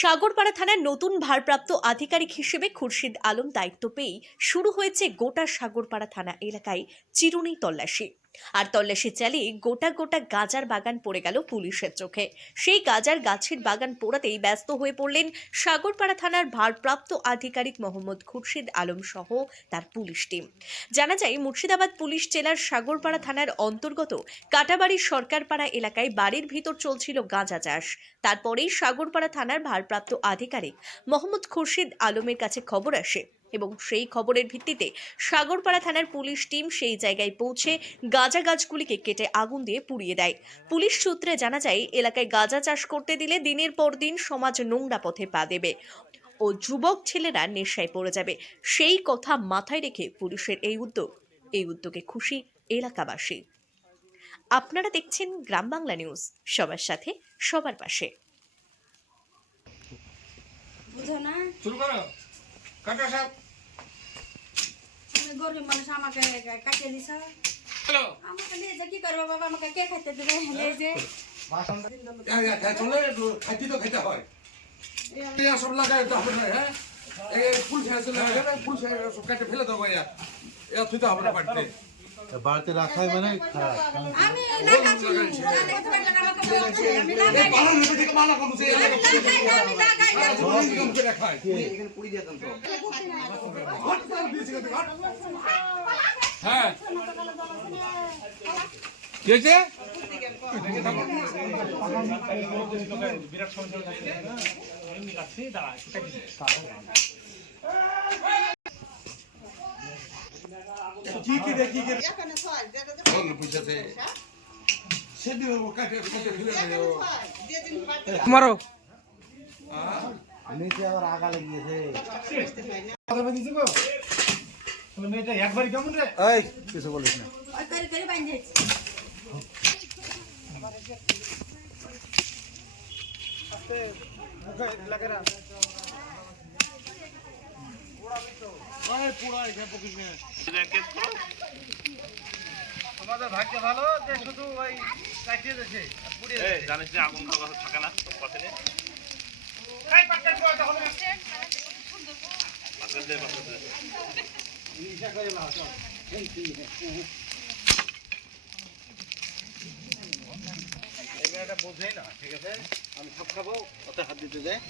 সাগরপাড়া থানার নতুন ভারপ্রাপ্ত আধিকারিক হিসেবে খুরশিদ আলম দায়িত্ব পেয়েই শুরু হয়েছে গোটা সাগরপাড়া থানা এলাকায় চিরুনি তল্লাশি। আর তল্লাশি চালিয়ে গোটা গোটা গাজার বাগান পড়ে গেল পুলিশের চোখে। সেই গাজার গাছের বাগান পোড়াতেই ব্যস্ত হয়ে পড়লেন সাগরপাড়া থানার ভারপ্রাপ্ত আধিকারিক মোহাম্মদ খুরশিদ আলম সহ তার পুলিশ টিম। জানা যায়, মুর্শিদাবাদ পুলিশ জেলার সাগরপাড়া থানার অন্তর্গত কাটাবাড়ির সরকারপাড়া এলাকায় বাড়ির ভিতর চলছিল গাঁজা চাষ। তারপরেই সাগরপাড়া থানার ভারপ্রাপ্ত আধিকারিক মোহাম্মদ খুরশিদ আলমের কাছে খবর আসে এবং সেই খবরের ভিত্তিতে সাগরপাড়া থানার পুলিশ টিম সেই জায়গায় পৌঁছে গাঁজা গাছগুলিকে কেটে আগুন দিয়ে পুড়িয়ে দেয়। পুলিশ সূত্রে জানা যায়, এলাকায় গাঁজা চাষ করতে দিলে দিনের পর দিন সমাজ নোংরা পথে পা দেবে ও যুবক ছেলেরা নেশায় পড়ে যাবে। সেই কথা মাথায় রেখে পুলিশের এই উদ্যোগে খুশি এলাকাবাসী। আপনারা দেখছেন গ্রাম বাংলা নিউজ, সবার সাথে সবার পাশে। বুঝো না, শুরু করো। কাটা সব। তুমি গরিব মানুষ, আমাকে কাটিয়ে দিছ। চলো। আমাকে নিয়ে যে কি করবো বাবা, আমাকে কে খাইতে দেবে? এই যে চলে একটু খাইতে তো খেতে হয়। সব লাগাই তো হবে না, হ্যাঁ? ফুল ফুল সব কেটে ফেলে দেবো। তুই তো হবে না বাড়িতে। বাড়িতে রাখা হয় মানে খারাপ। আমি লাগাচ্ছি, দেখতে পারলে আমাকে বলছে আমি লাগাই। আমি লাগাই হ্যাঁ, কি হয়েছে? মারো নিচে আবার আগা লেগেছে। মেয়েটা একবারই কেমন রে? এই কিছু বলিস না। ওই করে করে বাঁধেছি। তোমাদের ভাগ্য ভালো যে শুধু ওই কাটিয়ে দিয়েছে, পুড়িয়ে দিয়েছে। জানিস যে আগুন খাওয়া থাকে না কথা নেই। এই পাটকেল কই তখন এই মেয়েটা বোঝেই না, ঠিক আছে? আমি সব খাবো, ওতে হাত দিতে যায়।